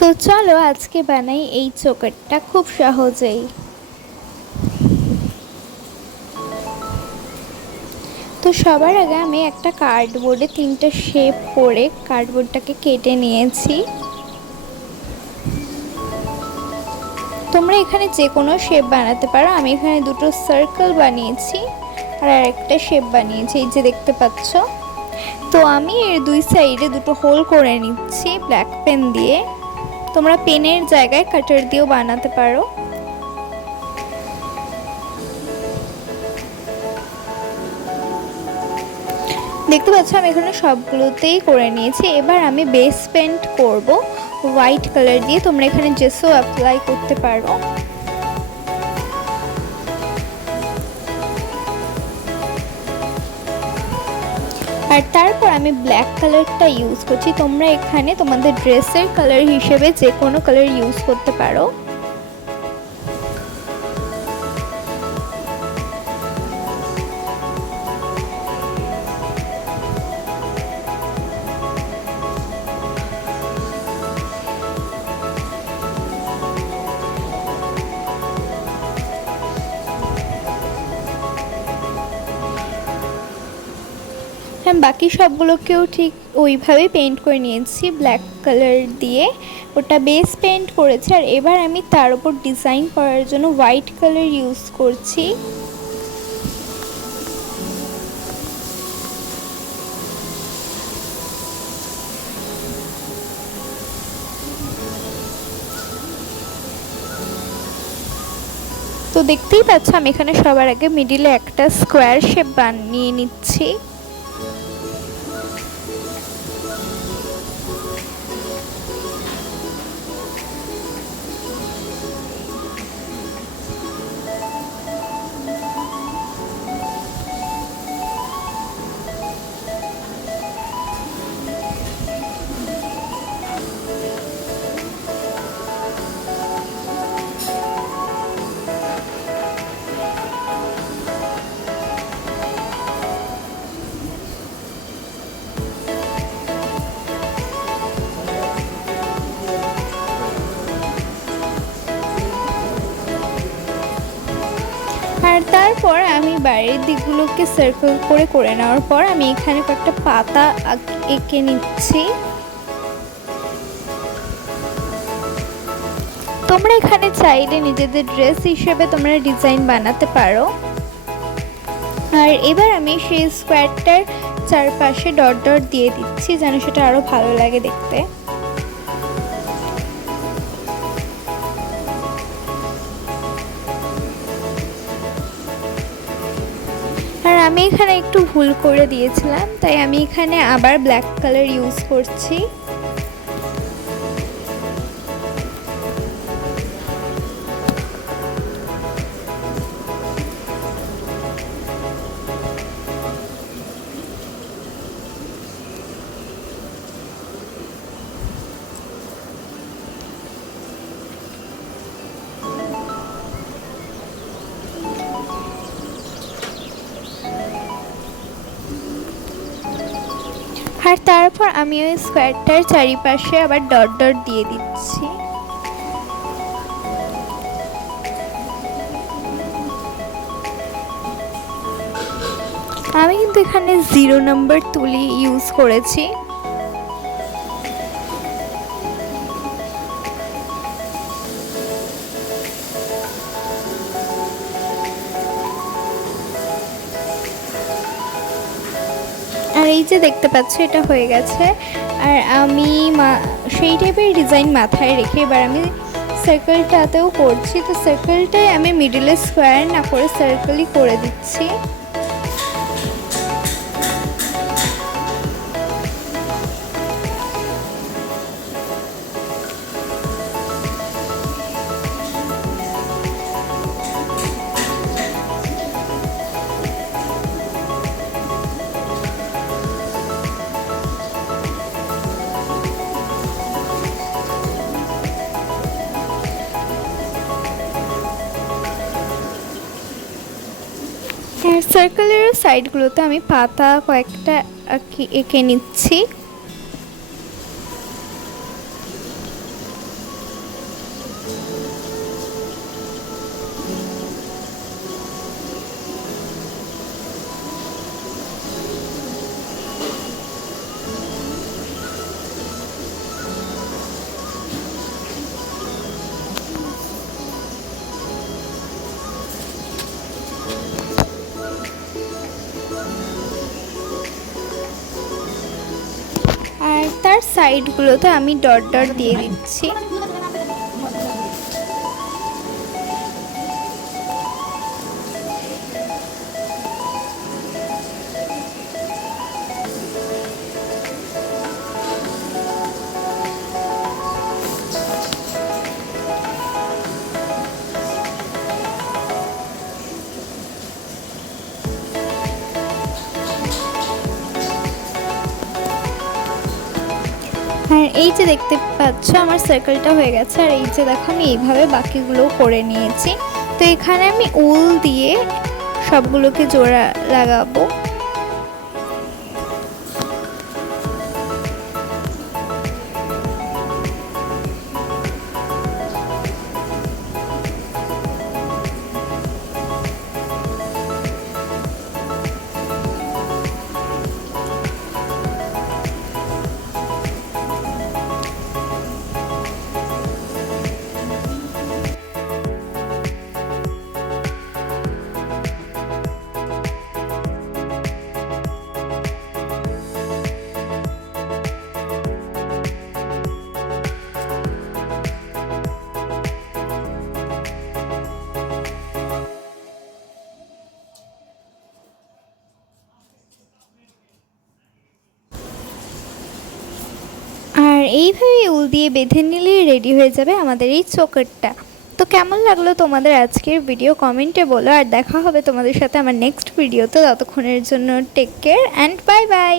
তো চলো আজকে বানাই এই চোকারটা খুব সহজেই। তো সবার আগে আমি একটা কার্ডবোর্ডে 3টা শেপ করে কার্ডবোর্ডটাকে কেটে নিয়েছি। তোমরা এখানে যে কোনো শেপ বানাতে পারো। আমি এখানে দুটো সার্কেল বানিয়েছি আর আরেকটা শেপ বানিয়েছি, এই যে দেখতে পাচ্ছ। তো আমি এর দুই সাইডে দুটো হোল করে নিচ্ছি ব্ল্যাক পেন দিয়ে। তোমরা পেনের জায়গায় কাটার দিয়েও বানাতে পারো। দেখতে পাচ্ছ আমি এখানে সবগুলোতেই করে নিয়েছি। এবার আমি বেস পেইন্ট করব হোয়াইট কালার দিয়ে। তোমরা এখানে জেসও অ্যাপ্লাই করতে পারো। আর তারপর আমি ব্ল্যাক কালারটা ইউজ করছি। তোমরা এখানে তোমাদের ড্রেসের কালার হিসেবে যে কোনো কালার ইউজ করতে পারো। হ্যাঁ, বাকি সবগুলোকেও ঠিক ওইভাবেই পেইন্ট করে নিয়েছি ব্ল্যাক কালার দিয়ে। ওটা বেস পেইন্ট করেছি। আর এবার আমি তার উপর ডিজাইন করার জন্য হোয়াইট কালার ইউজ করছি। তো দেখতেই পাচ্ছ আমি এখানে সবার আগে মিডিলে একটা স্কোয়ার শেপ বানিয়ে নিচ্ছি। আর তারপর আমি বাইরের দিকগুলোকে সার্কেল করে নেওয়ার পর আমি এখানে কয়েকটা পাতা এঁকে নিচ্ছি। তোমরা এখানে চাইলে নিজেদের ড্রেস হিসেবে তোমরা ডিজাইন বানাতে পারো। আর এবার আমি সেই স্কোয়ারটার চারপাশে ডট ডট দিয়ে দিচ্ছি যেন সেটা আরো ভালো লাগে দেখতে। আর আমি এখানে একটু ভুল করে দিয়েছিলাম, তাই আমি এখানে আবার ব্ল্যাক কালার ইউজ করছি। আর তারপর আমি ওই স্কোয়ারটার চারিপাশে আবার ডট ডট দিয়ে দিচ্ছি। আমি কিন্তু এখানে 0 নাম্বার তুলি ইউজ করেছি। আর এই যে দেখতে পাচ্ছ এটা হয়ে গেছে। আর আমি সেই টাইপের ডিজাইন মাথায় রেখে এবার আমি সার্কেলটাতেও করছি। তো সার্কেলটাই আমি মিডিলে স্কোয়ার না করে সার্কেলই করে দিচ্ছি। আর সার্কেলের সাইডগুলোতে আমি পাতা কয়েকটা এঁকে নিচ্ছি। সাইডগুলোতে আমি ডট ডট দিয়ে দিচ্ছি। আর এই যে দেখতে পাচ্ছ আমার সার্কেলটা হয়ে গেছে। আর এই যে দেখো আমি এইভাবে বাকিগুলোও করে নিয়েছি। তো এখানে আমি উল দিয়ে সবগুলোকে জোড়া লাগাবো। আর এইভাবে উল দিয়ে বেঁধে নিলেই রেডি হয়ে যাবে আমাদের এই চোকারটা। তো কেমন লাগলো তোমাদের আজকের ভিডিও কমেন্টে বলো। আর দেখা হবে তোমাদের সাথে আমার নেক্সট ভিডিওতে। ততক্ষণের জন্য take care and bye by.